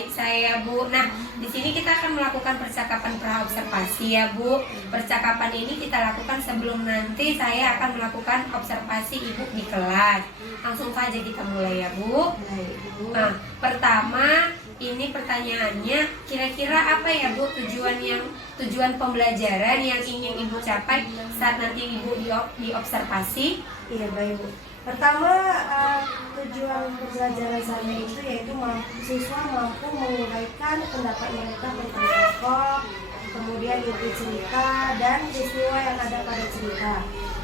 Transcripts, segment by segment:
baik saya Bu. Nah, di sini kita akan melakukan percakapan praobservasi ya Bu. Percakapan ini kita lakukan sebelum nanti saya akan melakukan observasi Ibu di kelas. Langsung saja kita mulai ya Bu. Nah, pertama ini pertanyaannya, kira-kira apa ya Bu tujuan pembelajaran yang ingin Ibu capai saat nanti Ibu diobservasi? Iya baik Bu. Pertama, tujuan pembelajaran saya itu yaitu siswa mampu menguraikan pendapat mereka tentang tokoh, kemudian inti cerita dan peristiwa yang ada pada cerita.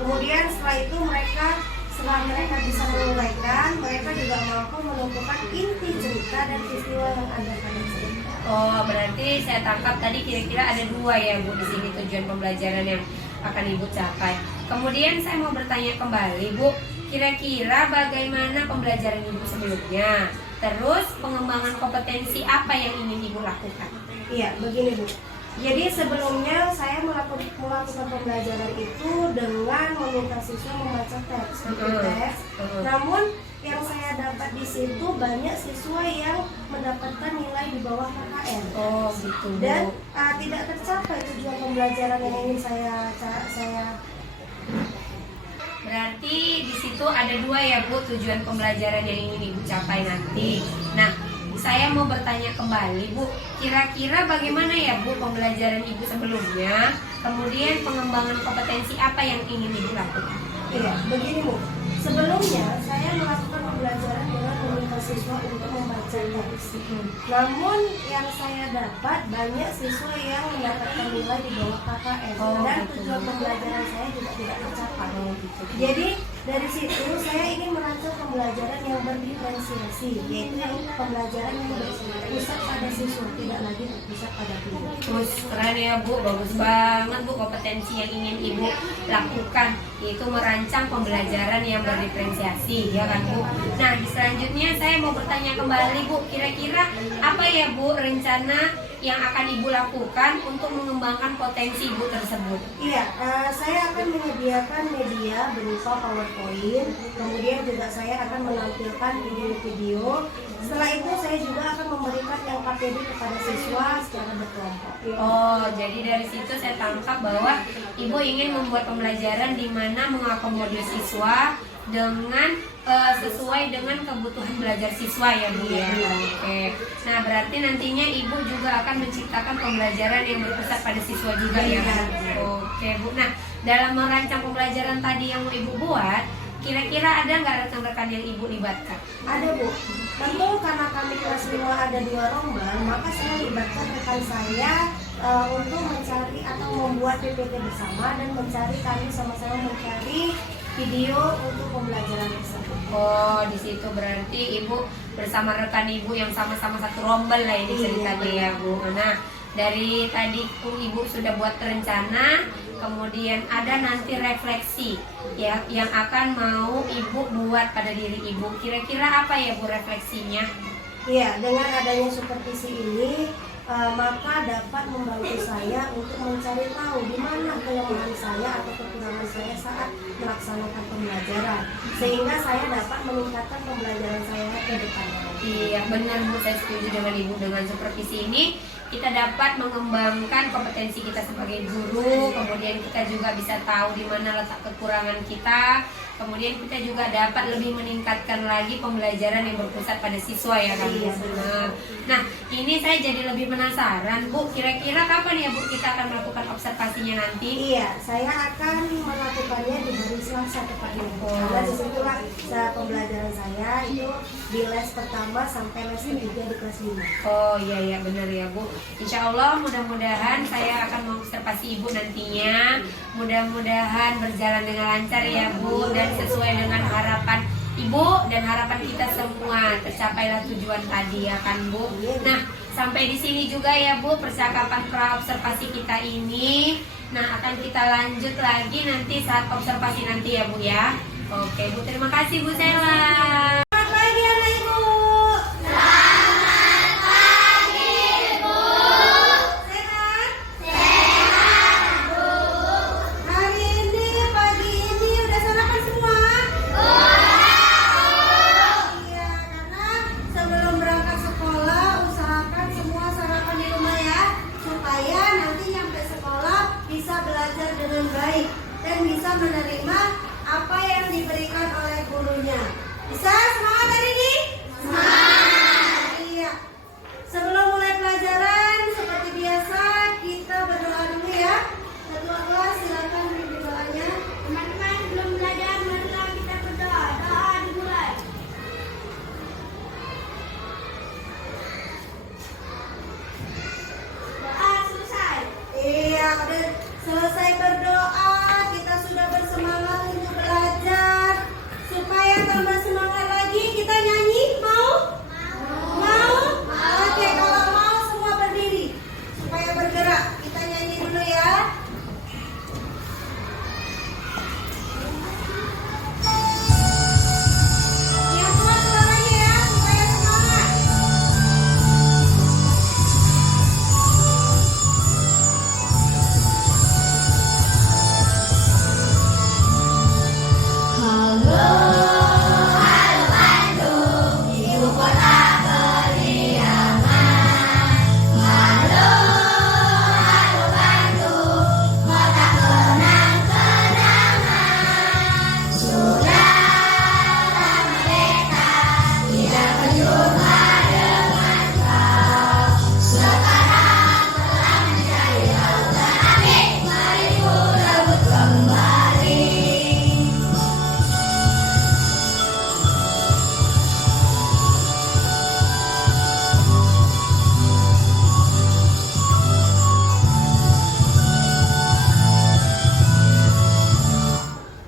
Kemudian setelah mereka bisa menguraikan, mereka juga mampu menentukan inti cerita dan peristiwa yang ada pada cerita. Oh, berarti saya tangkap tadi kira-kira ada dua ya Bu di sini tujuan pembelajaran yang akan Ibu capai. Kemudian saya mau bertanya kembali Bu, kira-kira bagaimana pembelajaran Ibu sebelumnya? Terus pengembangan kompetensi apa yang ingin Ibu lakukan? Iya, begini Bu. Jadi sebelumnya saya melakukan pembelajaran itu dengan meminta siswa membaca teks. Namun yang saya dapat di situ banyak siswa yang mendapatkan nilai di bawah KKM. Oh, gitu. Dan tidak tercapai tujuan pembelajaran yang ingin saya Berarti di situ ada dua ya Bu tujuan pembelajaran yang ingin Ibu capai nanti. Nah, saya mau bertanya kembali Bu, kira-kira bagaimana ya Bu pembelajaran Ibu sebelumnya? Kemudian pengembangan kompetensi apa yang ingin Ibu lakukan? Iya, begini Bu. Sebelumnya saya melakukan pembelajaran dengan meminta siswa untuk membaca teks. Namun yang saya dapat banyak siswa yang mendapatkan nilai di bawah KKM dan tujuan pembelajaran saya juga tidak tercapai. Jadi dari situ saya ingin merancang pembelajaran yang berdiferensiasi, yaitu yang pembelajaran yang berpusat pada siswa, tidak lagi berpusat pada guru. Terus keren ya Bu, bagus banget Bu kompetensi yang ingin Ibu lakukan, yaitu merancang pembelajaran yang berdiferensiasi ya kan Bu. Nah, di selanjutnya saya mau bertanya kembali Bu, kira-kira apa ya Bu rencana yang akan Ibu lakukan untuk mengembangkan potensi Ibu tersebut? Iya, saya akan menyediakan media berupa PowerPoint, kemudian juga saya akan menampilkan video-video. Setelah itu saya juga akan memberikan yang KPD kepada siswa secara berkelompok. Oh, jadi dari situ saya tangkap bahwa Ibu ingin membuat pembelajaran di mana mengakomodir siswa dengan sesuai dengan kebutuhan belajar siswa ya Bu ya. Oke. Nah, berarti nantinya Ibu juga akan menciptakan pembelajaran yang berpusat pada siswa juga ya. Oke Bu. Nah, dalam merancang pembelajaran tadi yang Ibu buat, kira-kira ada nggak rekan-rekan yang Ibu libatkan? Ada Bu. Tentu karena kami kelas 5 ada 2 rombel, maka saya libatkan rekan saya untuk mencari atau membuat PPT bersama dan kami sama-sama mencari video untuk pembelajaran tersebut. Oh, di situ berarti Ibu bersama rekan Ibu yang sama-sama satu rombel lah ini ceritanya ya Bu. Nah, dari tadi Ibu sudah buat rencana, kemudian ada nanti refleksi ya yang akan mau Ibu buat pada diri Ibu. Kira-kira apa ya Bu refleksinya? Iya, dengan adanya supervisi ini maka dapat membantu saya untuk mencari tahu di mana kelemahan saya atau kekurangan saya saat melaksanakan pembelajaran, sehingga saya dapat meningkatkan pembelajaran saya ke depannya. Iya benar Bu, saya setuju dengan Ibu. Dengan supervisi ini kita dapat mengembangkan kompetensi kita sebagai guru, kemudian kita juga bisa tahu di mana letak kekurangan kita, kemudian kita juga dapat lebih meningkatkan lagi pembelajaran yang berpusat pada siswa ya kan Bu. Nah, ini saya jadi lebih penasaran Bu, kira-kira kapan ya Bu kita akan melakukan observasinya nanti? Iya, saya akan melakukannya di hari Selasa tepatnya. Karena disitulah pembelajaran saya itu di les pertama sampai les ketiga di kelas 5. Oh iya benar ya Bu. Insya Allah mudah-mudahan saya akan mengobservasi Ibu nantinya. Mudah-mudahan berjalan dengan lancar ya Bu, dan sesuai dengan harapan Ibu dan harapan kita semua, tercapailah tujuan tadi ya kan Bu. Nah, sampai di sini juga ya Bu percakapan pra-observasi kita ini. Nah, akan kita lanjut lagi nanti saat observasi nanti ya Bu ya. Oke Bu, terima kasih Bu Sela. udah selesai berdoa, kita sudah bersemangat untuk belajar. Supaya tambah semangat lagi, kita nyanyi, mau? Mau? Oke, kalau mau semua berdiri supaya bergerak. Kita nyanyi dulu ya. Yang kuat suaranya ya, supaya semangat.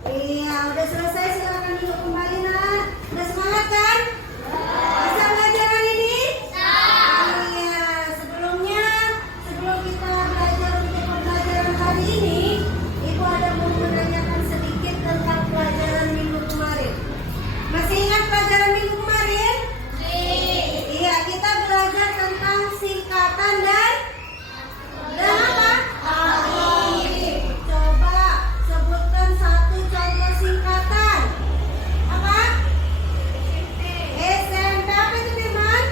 Iya, udah selesai, silakan duduk kembali nak. Udah semangat kan? Bisa belajar hari ini? Iya, sebelum kita belajar untuk pembelajaran hari ini, Ibu ada mau menanyakan sedikit tentang pelajaran minggu kemarin. Masih ingat pelajaran minggu kemarin? Iya, kita belajar tentang singkatan dan apa? Coba sebutkan satu contoh singkatan. Apa? SMP. Apa itu Firman?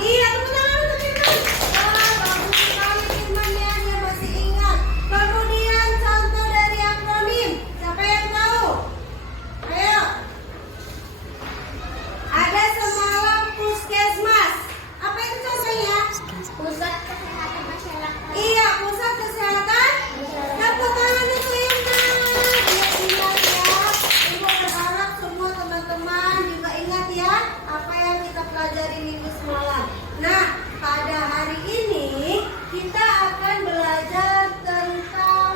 Iya, tepuk tangan untuk Firman. Wah, bagus sekali Firman ya, dia masih ingat. Kemudian contoh dari akronim. Siapa yang tahu? Ayo. Ada semalam puskesmas. Apa itu contohnya? Pusat Kesehatan Masyarakat. Iya, pusat kesehatan. Tepuk tangan untuk Indah. Dia ingat ya. Ibu berharap semua teman-teman juga ingat ya apa yang kita pelajari minggu semalam. Nah, pada hari ini kita akan belajar tentang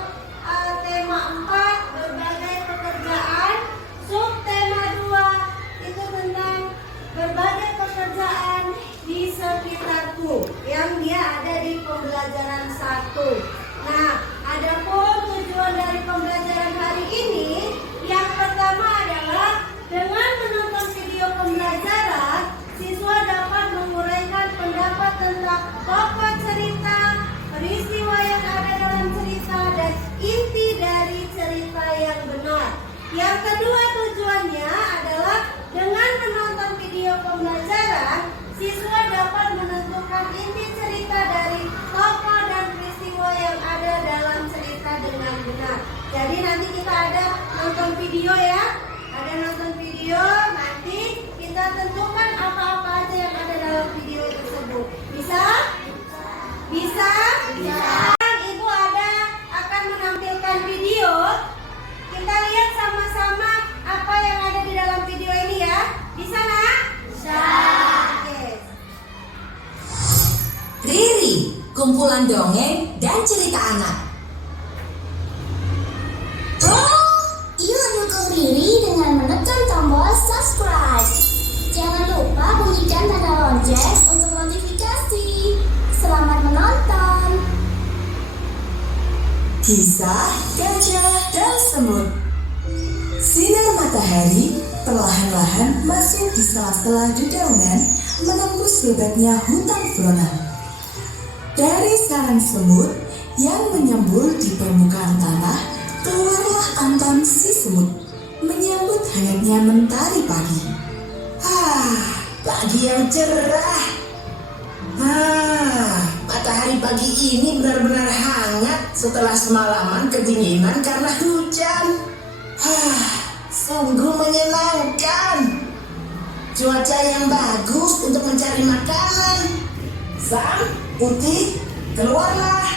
tema 4 berbagai pekerjaan. Subtema 2 itu tentang berbagai pekerjaan di sekitarku yang dia ada di pembelajaran 1. Nah, adapun tujuan dari pembelajaran hari ini yang pertama adalah dengan menonton video pembelajaran, siswa dapat menguraikan pendapat tentang tokoh cerita, peristiwa yang ada dalam cerita, dan inti dari cerita yang benar. Yang kedua tujuannya adalah dengan menonton video pembelajaran, siswa dapat menentukan inti cerita dari tokoh dan peristiwa yang ada dalam cerita dengan benar. Jadi nanti kita ada nonton video ya. Ada nonton video, nanti kita tentukan apa-apa aja yang ada dalam video tersebut. Bisa? Bisa? Sekarang Ibu akan menampilkan video. Kita lihat sama-sama apa yang ada di dalam video ini ya. Bisa nggak? Bisa. Oke. Riri, kumpulan dongeng dan cerita anak. Yuk dukung Riri dengan menekan tombol subscribe. Jangan lupa bunyikan tanda lonceng untuk notifikasi. Selamat menonton. Kisah Gajah dan Semut. Sinar matahari perlahan-lahan masuk di sela-sela dedaunan, menembus lebatnya hutan flora. Dari sarang semut yang menyembul di permukaan tanah, keluarlah Anton si semut, menyambut hangatnya mentari pagi. Pagi yang cerah. Matahari pagi ini benar-benar hangat setelah semalaman kedinginan karena hujan. Sungguh menyenangkan. Cuaca yang bagus untuk mencari makanan. Sam, Uti, keluarlah.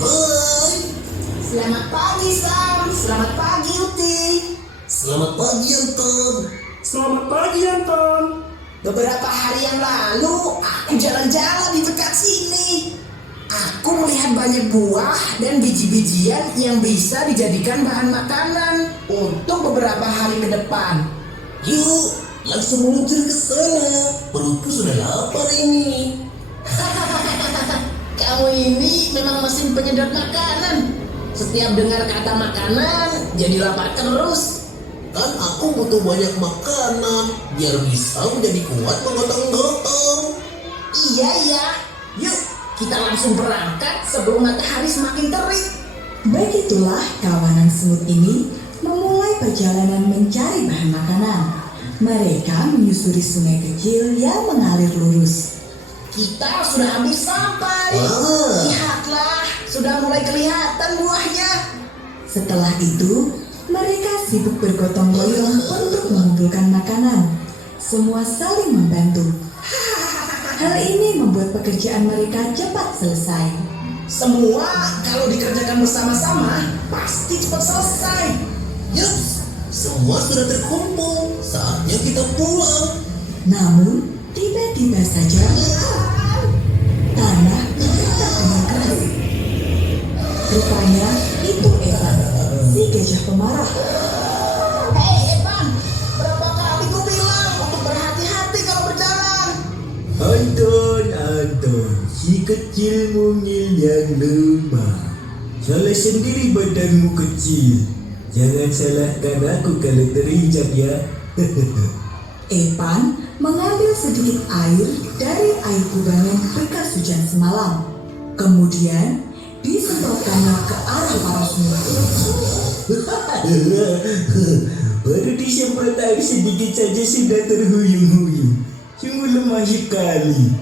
Hoi. Selamat pagi Sam, selamat pagi Uti. Selamat pagi Anton. Selamat pagi Anton. Beberapa hari yang lalu aku jalan-jalan di dekat sini. Aku melihat banyak buah dan biji-bijian yang bisa dijadikan bahan makanan untuk beberapa hari ke depan. Yuk, langsung meluncur ke sana. Perutku sudah lapar ini. Kamu ini memang mesin penyedot makanan. Setiap dengar kata makanan, jadi lapar terus. Kan aku butuh banyak makanan biar bisa menjadi kuat menggotong-gotong. Iya. Yuk, kita langsung berangkat sebelum matahari semakin terik. Begitulah kawanan semut ini memulai perjalanan mencari bahan makanan. Mereka menyusuri sungai kecil yang mengalir lurus. Kita sudah hampir sampai. Wah. Lihatlah, sudah mulai kelihatan buahnya. Setelah itu, mereka sibuk bergotong royong untuk mengumpulkan makanan. Semua saling membantu. Hal ini membuat pekerjaan mereka cepat selesai. Semua kalau dikerjakan bersama-sama pasti cepat selesai. Yups, semua sudah terkumpul. Saatnya kita pulang. Namun, tiba-tiba saja tanah bergetar dengan keras. Rupanya itu Evan, si gajah pemarah. Hei Evan, berapa kali ku bilang untuk berhati-hati kalau berjalan? Anton, si kecil mungil yang lemah. Salah sendiri badanmu kecil. Jangan salahkan aku kalau terinjak ya. Evan mengambil sedikit air dari air kubangan bekas hujan semalam. Kemudian disemprotkannya ke arah para semut. Baru disemprot air sedikit saja sudah terhuyung-huyung. Sungguh lemah sekali.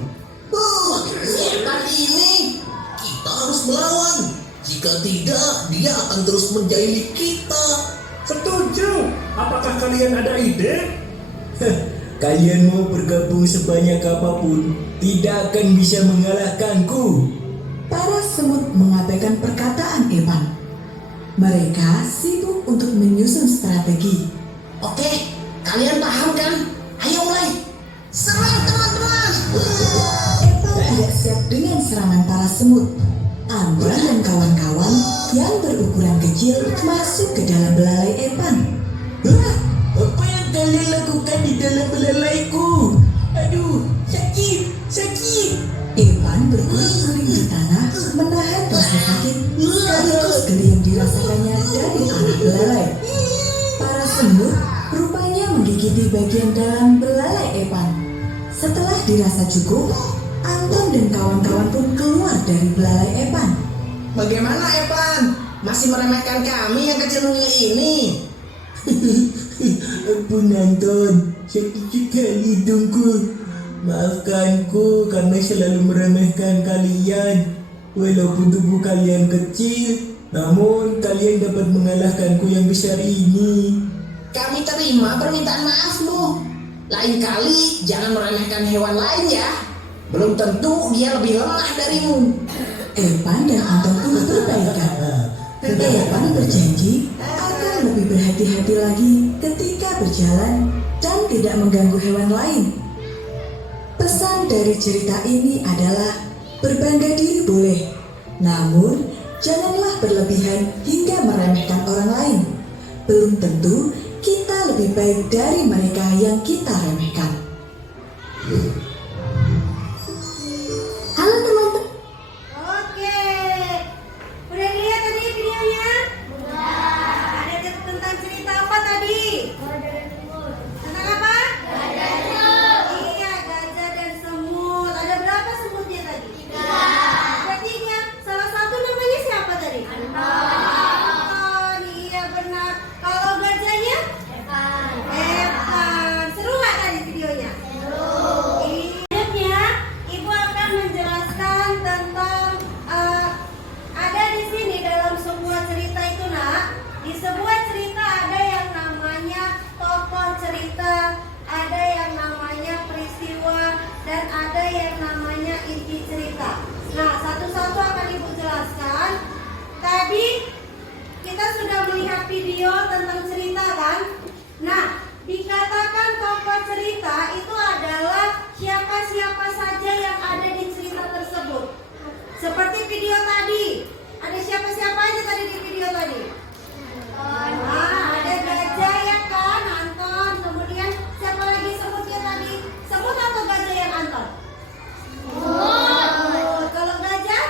Si Evan ini. Kita harus melawan. Jika tidak, dia akan terus menjahili kita. Setuju. Apakah kalian ada ide? Kalian mau bergabung sebanyak apapun, tidak akan bisa mengalahkanku. Para semut mengabaikan perkataan Evan. Mereka sibuk untuk menyusun strategi. Oke, kalian paham kan? Ayo mulai. Serang teman-teman. Evan tidak siap dengan serangan para semut. Anton dan kawan-kawan yang berukuran kecil masuk ke dalam belalai Evan. Hah? Apa yang kalian lakukan di dalam belalaiku? Aduh, sakit. Evan berguling-guling di tanah, menahan rasa sakit sekaligus geli yang dirasakannya dari arah belalai. Para semut rupanya menggigiti bagian dalam belalai Evan. Setelah dirasa cukup, Anton dan kawan-kawan pun keluar dari belalai Evan. Bagaimana Evan? Masih meremehkan kami yang kecil mungil ini? Ampun Anton, sakit sekali hidungku. Maafkanku karena selalu meremehkan kalian. Walaupun tubuh kalian kecil, namun kalian dapat mengalahkanku yang besar ini. Kami terima permintaan maafmu. Lain kali jangan meremehkan hewan lain ya. Belum tentu dia lebih lemah darimu. Evan dan Anton pun berbaikan. Evan berjanji akan lebih berhati-hati lagi ketika berjalan dan tidak mengganggu hewan lain. Pesan dari cerita ini adalah berbangga diri boleh, namun janganlah berlebihan hingga meremehkan orang lain. Belum tentu kita lebih baik dari mereka yang kita remehkan. Halo teman-teman. Oke. Udah lihat tadi videonya? Udah. Ada tentang cerita apa tadi? Tentang apa? Iya, gajah dan semut. Ada berapa semutnya tadi? 3. Ada 3. Salah satu namanya siapa tadi? Anton. Iya benar. Kalau gajahnya? Evan. Seru nggak tadi videonya? Selanjutnya, Ibu akan menjelaskan tentang ada di sini dalam sebuah cerita itu, Nak. Di sebuah cerita ada yang namanya tokoh cerita, ada yang namanya peristiwa, dan ada yang namanya inti cerita. Nah, satu-satu akan Ibu jelaskan. Tadi kita sudah melihat video tentang cerita kan? Nah, dikatakan tokoh cerita itu adalah siapa-siapa saja yang ada di cerita tersebut. Seperti video tadi. Ada siapa-siapa aja tadi di video tadi? Ada gajah ya kan, Anton. Kemudian siapa lagi semutnya tadi? Semut atau gajah yang Anton? Kalau gajah?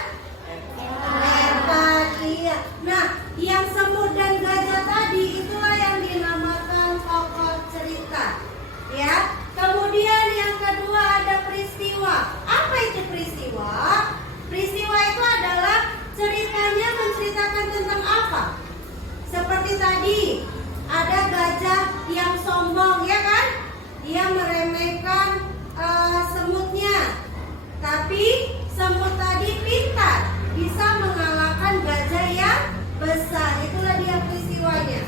Leopard, iya. Nah, yang semut dan gajah tadi itulah yang dinamakan tokoh cerita. Ya. Kemudian yang kedua ada peristiwa. Apa itu peristiwa? Peristiwa itu adalah ceritanya menceritakan tentang apa? Seperti tadi, ada gajah yang sombong, ya kan? Dia meremehkan semutnya. Tapi semut tadi pintar, bisa mengalahkan gajah yang besar. Itulah dia peristiwanya.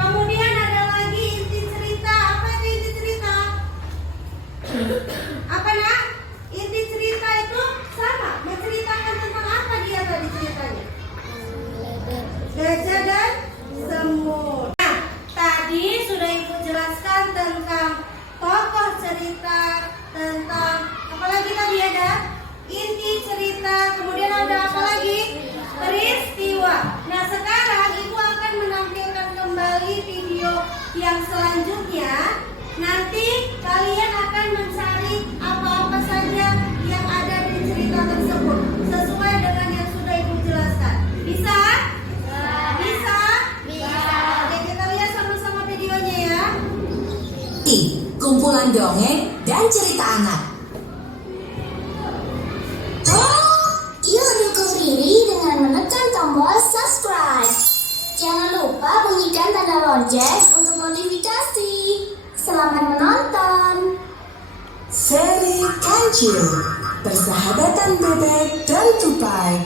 Kemudian ada lagi inti cerita. Apa itu inti cerita? Apa nak? Inti cerita itu sama, menceritakan tentang apa dia tadi ceritanya? Gajah dan semut. Nah, tadi sudah Ibu jelaskan tentang tokoh cerita, tentang apa lagi tadi ada? Inti cerita, kemudian ada apa lagi? Peristiwa. Nah, sekarang Ibu akan menampilkan kembali video yang selanjutnya. Nanti kalian akan mencari apa-apa saja yang ada di cerita tersebut sesuai dengan yang sudah Ibu jelaskan. Bisa? Bisa? Oke, kita lihat sama-sama videonya ya. Kumpulan dongeng dan cerita anak. Yuk dukung Riri dengan menekan tombol subscribe. Jangan lupa bunyikan tanda lonceng untuk notifikasi. Selamat menonton. Seri Kancil, persahabatan bebek dan tupai.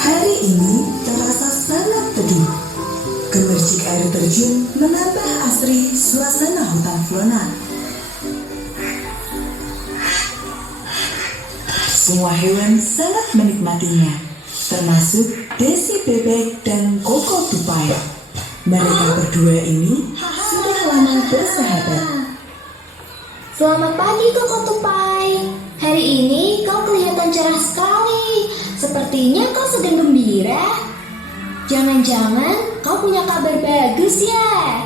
Hari ini terasa sangat teduh. Gemercik air terjun menambah asri suasana hutan flora. Semua hewan sangat menikmatinya, termasuk Desi Bebek dan Koko Tupai. Mereka berdua ini sudah lama bersahabat. Selamat pagi Koko Tupai. Hari ini kau kelihatan cerah sekali. Sepertinya kau sedang gembira. Jangan-jangan kau punya kabar bagus ya?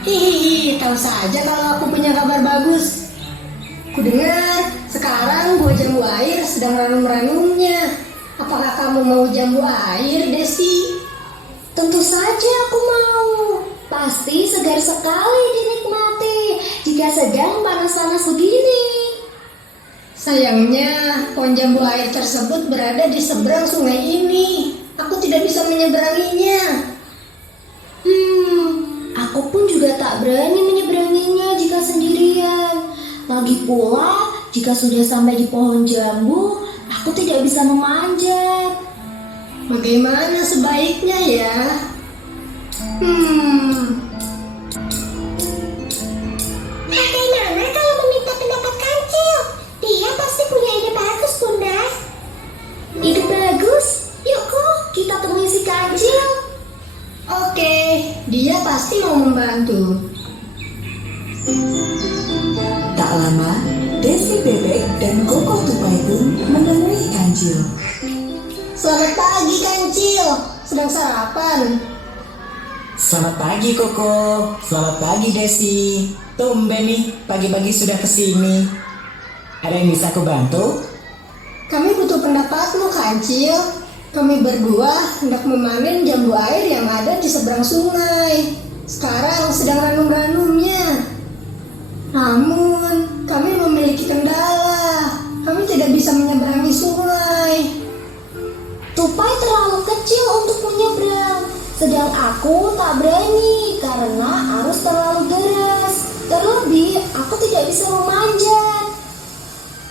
Hihihi, tahu saja kalau aku punya kabar bagus. Kudengar sekarang buah jambu air sedang ranum-ranumnya. Apakah kamu mau jambu air, Desi? Tentu saja aku mau. Pasti segar sekali dinikmati jika sedang panas-panas begini. Sayangnya pohon jambu air tersebut berada di seberang sungai ini. Aku tidak bisa menyeberanginya. Aku pun juga tak berani menyeberanginya jika sendirian. Lagi pula, jika sudah sampai di pohon jambu, aku tidak bisa memanjat. Bagaimana sebaiknya ya? Bagaimana kalau meminta pendapat Kancil? Dia pasti punya ide bagus, Bunda. Ide bagus? Yuk kok, kita temui si Kancil. Oke, dia pasti mau membantu. Tak lama, Desi Bebek dan Koko Tupai pun menemui Kancil. Selamat pagi, Kancil. Sedang sarapan? Selamat pagi Koko, selamat pagi Desi. Tumben nih, pagi-pagi sudah kesini. Ada yang bisa aku bantu? Kami butuh pendapatmu, Kancil. Kami berdua hendak memanen jambu air yang ada di seberang sungai. Sekarang sedang ranum-ranumnya. Namun, kami memiliki kendala. Kami tidak bisa menyeberangi sungai. Tupai terlalu kecil untuk menyeberang, sedang aku tak berani karena arus terlalu deras. Terlebih, aku tidak bisa memanjat.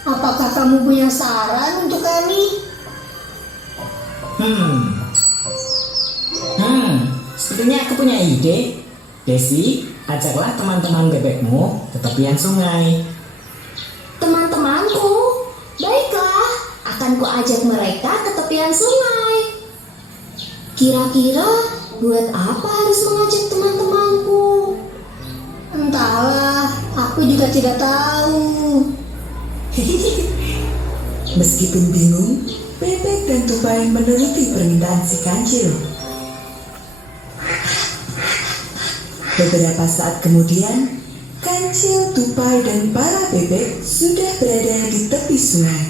Apakah kamu punya saran untuk kami? Sepertinya aku punya ide. Desi, ajaklah teman-teman bebekmu ke tepian sungai. Teman-temanku, baiklah, akan kuajak mereka ke tepian sungai. Kira-kira buat apa harus mengajak teman-temanku? Entahlah, aku juga tidak tahu. Meskipun bingung, Bebek dan Tupai menuruti permintaan si Kancil. Beberapa saat kemudian, Kancil, Tupai, dan para bebek sudah berada di tepi sungai.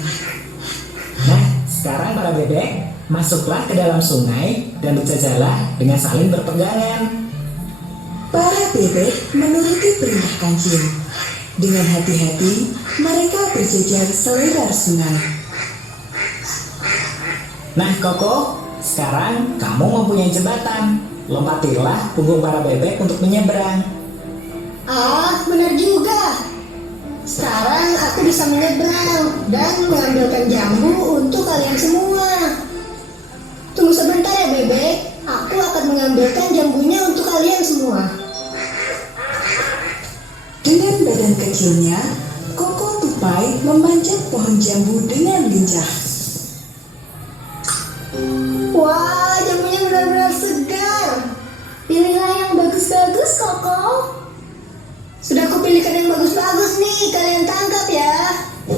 Nah, sekarang para bebek, masuklah ke dalam sungai dan berjajalah dengan saling berpegangan. Para bebek menuruti perintah Kancil. Dengan hati-hati, mereka berjejer selebar sungai. Nah, Koko, sekarang kamu mempunyai jembatan. Lompatilah punggung para bebek untuk menyeberang. Ah, benar juga. Sekarang aku bisa menyeberang dan mengambilkan jambu untuk kalian semua. Tunggu sebentar ya bebek, aku akan mengambilkan jambunya untuk kalian semua. Dengan badan kecilnya, Koko Tupai memanjat pohon jambu dengan lincah. Wah, jambunya benar-benar segar. Pilihlah yang bagus-bagus, Koko. Sudah kupilihkan yang bagus-bagus nih, kalian tangkap ya.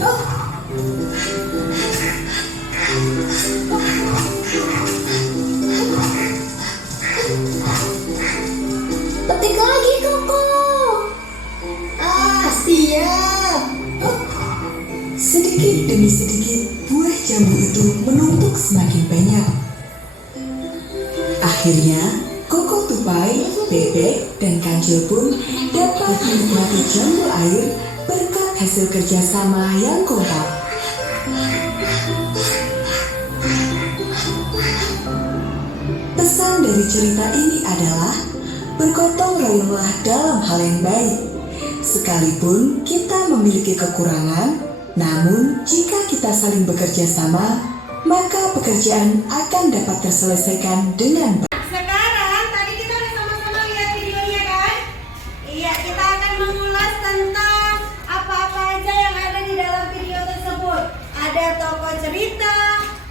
Oh. Petik lagi, Koko. Ah, siap. Oh. Sedikit demi sedikit, buah jambu itu menumpuk semakin banyak. Akhirnya, Koko Tupai, Bebek, dan Kancil pun dapat menikmati jambu air berkat hasil kerjasama yang kompak. Pesan dari cerita ini adalah bergotong royonglah dalam hal yang baik. Sekalipun kita memiliki kekurangan, namun jika kita saling bekerja sama, maka pekerjaan akan dapat terselesaikan dengan baik. Sekarang tadi kita udah sama-sama lihat videonya kan? Iya, kita akan mengulas tentang apa-apa aja yang ada di dalam video tersebut. Ada tokoh cerita,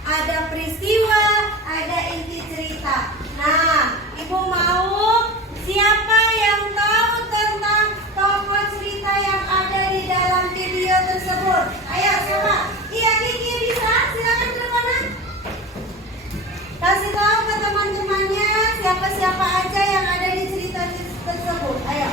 ada peristiwa, ada inti cerita. Nah, Ibu mau siapa yang tahu tentang tokoh cerita yang ada di dalam video tersebut? Ayo siapa? Iya, Kiki bisa? Silakan ke mana? Kasih tahu ke teman-temannya siapa-siapa aja yang ada di cerita tersebut. Ayo.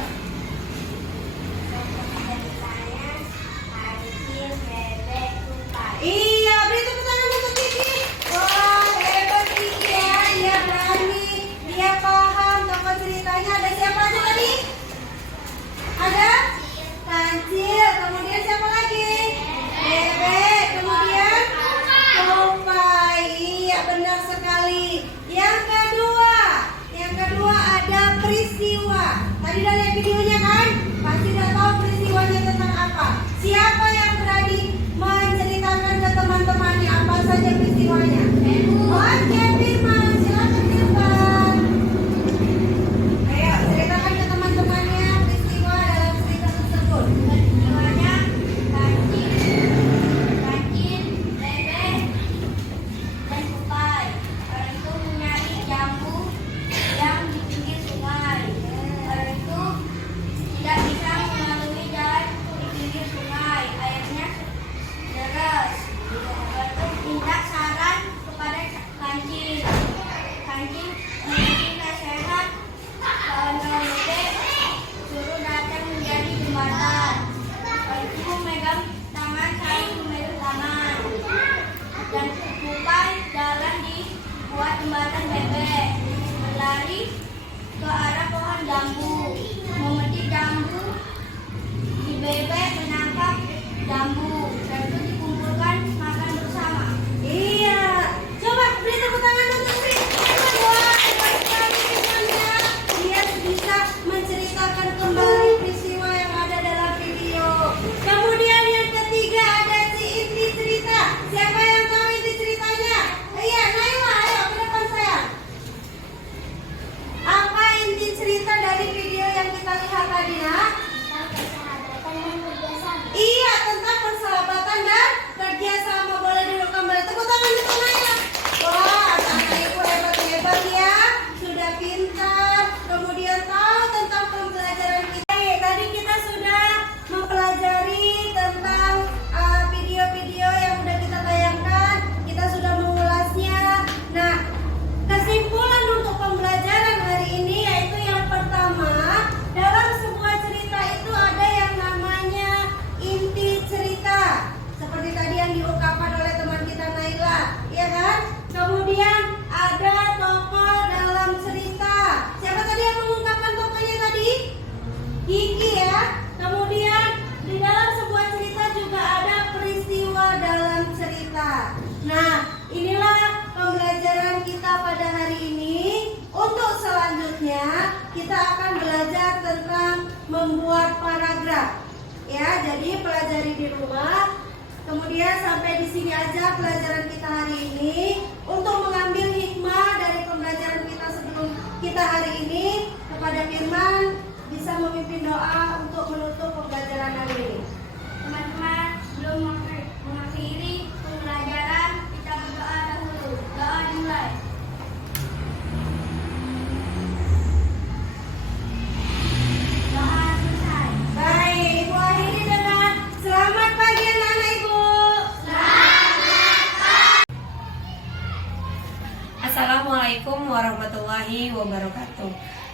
Iya, beri tepuk tangan untuk Kiki. Wah, hebat Kiki ya. Dia berani, dia paham tokoh ceritanya. Ada siapa aja tadi? Ada? Kancil. Kemudian siapa lagi? Bebek. Kemudian? Tupai. Iya, benar sekali. Yang kedua ada peristiwa. Tadi udah lihat videonya kan? Pasti udah tahu peristiwanya tentang apa. Siapa yang berani menceritakan ke teman-temannya apa saja peristiwanya? Oke, Firman, silakan Firman. Ayo, ceritakan ke teman-temannya peristiwa dalam cerita tersebut. Peristiwanya kancil, bebek, dan tupai. Orang itu mencari jambu yang di pinggir sungai. Orang itu tidak bisa melalui jalan di pinggir sungai. Airnya deras. Lalu minta saran kepada kancil. Kancil memiliki nasihat kawan-kawan bebek suruh datang menjadi jembatan. Orang itu memegang tangan saling memeluk tangan. Dan tupai jalan di buat jembatan bebek, berlari ke arah pohon jambu, memetik jambu. Si bebek menangkap jambu dan itu dikumpulkan makan bersama. Iya, coba beri tepuk tangan untuk Sri. Wah, hebat sekali Firmannya. Dia bisa menceritakan kembali peristiwa yang ada dalam video. Kemudian yang ketiga ada si inti cerita. Siapa yang tahu inti ceritanya? Iya, Naila, ayo ke depan saya. Apa inti cerita dari video yang kita lihat tadi, Nak? kita akan belajar tentang membuat paragraf. Ya, jadi pelajari di rumah. Kemudian sampai di sini aja pelajaran kita hari ini. Untuk mengambil hikmah dari pembelajaran kita sebelum kita hari ini, kepada Firman bisa memimpin doa untuk menutup pembelajaran hari ini. Teman-teman, sebelum mengakhiri pembelajaran, kita berdoa dahulu. Doa dimulai. Doa selesai. Baik, Ibu akhiri dengan selamat pagi anak-anak Ibu. Assalamualaikum warahmatullahi wabarakatuh.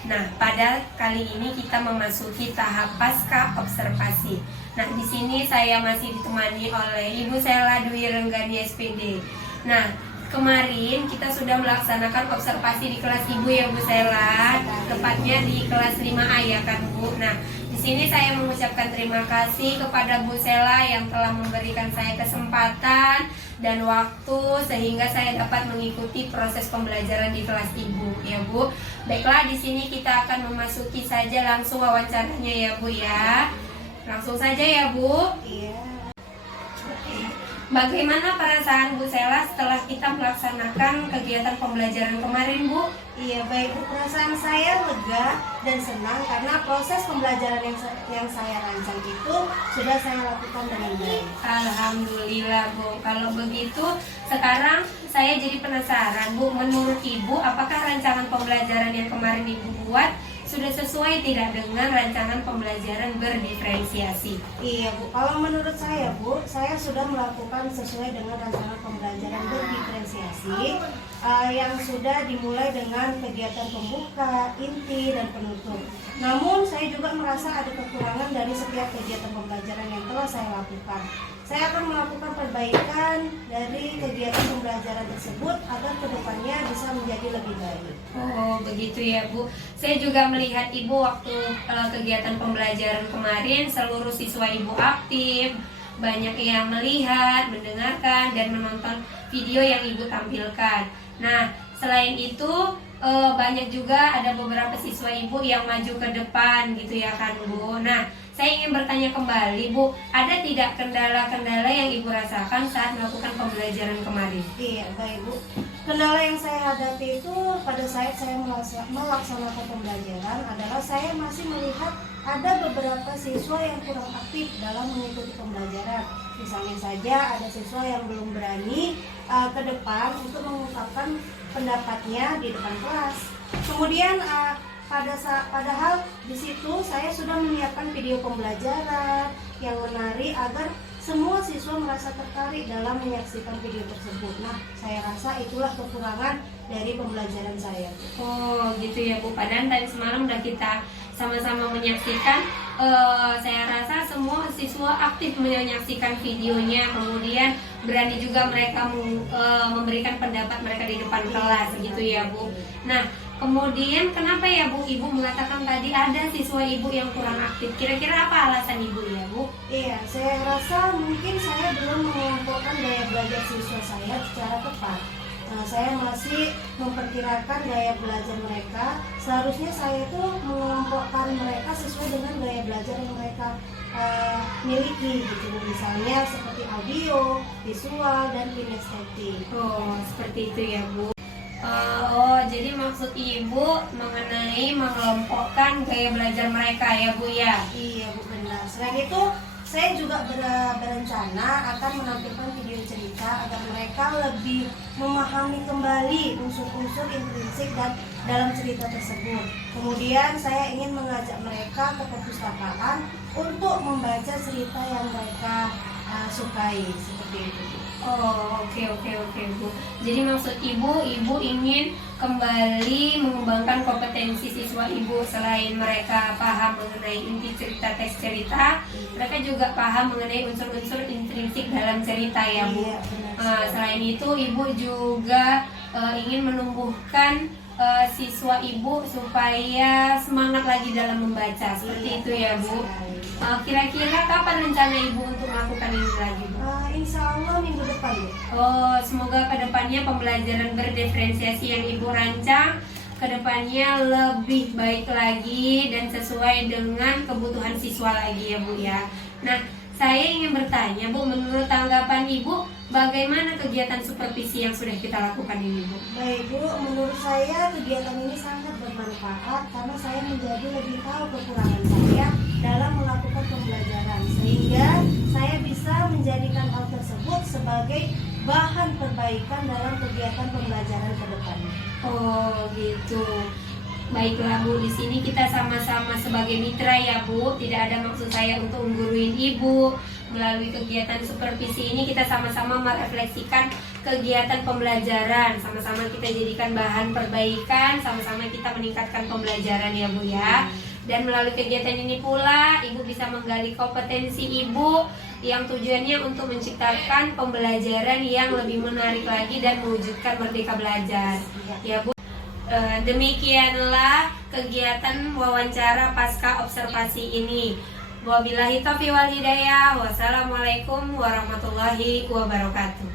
Nah, pada kali ini kita memasuki tahap pasca observasi. Nah, di sini saya masih ditemani oleh Ibu Sela Dwi Renggani SPD. Nah, kemarin kita sudah melaksanakan observasi di kelas Ibu ya Bu Sela, tepatnya di kelas 5A ya kan Bu. Nah, di sini saya mengucapkan terima kasih kepada Bu Sela yang telah memberikan saya kesempatan dan waktu sehingga saya dapat mengikuti proses pembelajaran di kelas Ibu ya Bu. Baiklah, di sini kita akan memasuki saja langsung wawancaranya ya Bu ya. Langsung saja ya Bu. Iya. Bagaimana perasaan Bu Sela setelah kita melaksanakan kegiatan pembelajaran kemarin Bu? Iya, baik Bu, perasaan saya lega dan senang karena proses pembelajaran yang saya rancang itu sudah saya lakukan dengan baik. Alhamdulillah Bu. Kalau begitu sekarang saya jadi penasaran Bu, menurut Ibu apakah rancangan pembelajaran yang kemarin Ibu buat sudah sesuai tidak dengan rancangan pembelajaran berdiferensiasi? Iya Bu, kalau menurut saya Bu, saya sudah melakukan sesuai dengan rancangan pembelajaran berdiferensiasi yang sudah dimulai dengan kegiatan pembuka, inti, dan penutup. Namun saya juga merasa ada kekurangan dari setiap kegiatan pembelajaran yang telah saya lakukan. Saya akan melakukan perbaikan dari kegiatan pembelajaran tersebut agar kedepannya bisa menjadi lebih baik. Oh begitu ya Bu. Saya juga melihat Ibu waktu kegiatan pembelajaran kemarin seluruh siswa Ibu aktif, banyak yang melihat, mendengarkan, dan menonton video yang Ibu tampilkan. Nah, selain itu banyak juga ada beberapa siswa Ibu yang maju ke depan gitu ya kan Bu. Nah, saya ingin bertanya kembali Bu, ada tidak kendala-kendala yang Ibu rasakan saat melakukan pembelajaran kemarin? Iya, baik Bu. Kendala yang saya hadapi itu pada saat saya melaksanakan pembelajaran adalah saya masih melihat ada beberapa siswa yang kurang aktif dalam mengikuti pembelajaran. Misalnya saja ada siswa yang belum berani ke depan untuk mengungkapkan pendapatnya di depan kelas. Kemudian padahal di situ saya sudah menyiapkan video pembelajaran yang menarik agar semua siswa merasa tertarik dalam menyaksikan video tersebut. Nah, saya rasa itulah kekurangan dari pembelajaran saya. Oh gitu ya Bu. Padahal tadi semalam udah kita sama-sama menyaksikan. Saya rasa semua siswa aktif menyaksikan videonya, kemudian berani juga mereka memberikan pendapat mereka di depan kelas gitu ya Bu. Nah, kemudian kenapa ya Bu Ibu mengatakan tadi ada siswa Ibu yang kurang aktif? Kira-kira apa alasan Ibu ya Bu? Iya, saya rasa mungkin saya belum mengelompokkan gaya belajar siswa saya secara tepat. Nah, saya masih memperkirakan gaya belajar mereka. Seharusnya saya itu mengelompokkan mereka sesuai dengan gaya belajar yang mereka miliki gitu. Misalnya seperti audio, visual, dan kinestetik. Oh, seperti itu ya Bu. Jadi maksud Ibu mengenai mengelompokkan gaya belajar mereka ya Bu ya? Iya Bu, benar. Selain itu, saya juga berencana akan menampilkan video cerita agar mereka lebih memahami kembali unsur-unsur intrinsik dan dalam cerita tersebut. Kemudian saya ingin mengajak mereka ke perpustakaan untuk membaca cerita yang mereka sukai, seperti itu. Oh oke Bu. Jadi maksud Ibu ingin kembali mengembangkan kompetensi siswa Ibu. Selain mereka paham mengenai inti cerita, teks cerita, mereka juga paham mengenai unsur-unsur intrinsik dalam cerita ya Bu. Selain itu Ibu juga ingin menumbuhkan siswa Ibu supaya semangat lagi dalam membaca. Seperti itu ya Bu. Kira-kira kapan rencana Ibu untuk melakukan ini lagi Bu? Insya Allah minggu depan Bu. Semoga kedepannya pembelajaran berdiferensiasi yang Ibu rancang kedepannya lebih baik lagi dan sesuai dengan kebutuhan siswa lagi ya Bu ya. Nah, saya ingin bertanya Bu, menurut tanggapan Ibu, bagaimana kegiatan supervisi yang sudah kita lakukan ini Bu? Baik Bu, menurut saya kegiatan ini sangat bermanfaat karena saya menjadi lebih tahu kekurangan saya dalam melakukan pembelajaran, sehingga saya bisa menjadikan hal tersebut sebagai bahan perbaikan dalam kegiatan pembelajaran ke depannya. Oh gitu. Baiklah Bu, di sini kita sama-sama sebagai mitra ya Bu. Tidak ada maksud saya untuk mengguruin Ibu. Melalui kegiatan supervisi ini kita sama-sama merefleksikan kegiatan pembelajaran. Sama-sama kita jadikan bahan perbaikan, sama-sama kita meningkatkan pembelajaran ya Bu ya. Dan melalui kegiatan ini pula Ibu bisa menggali kompetensi Ibu yang tujuannya untuk menciptakan pembelajaran yang lebih menarik lagi dan mewujudkan merdeka belajar. Ya Bu. Demikianlah kegiatan wawancara pasca observasi ini. Wabillahi taufiq wal hidayah. Wassalamualaikum warahmatullahi wabarakatuh.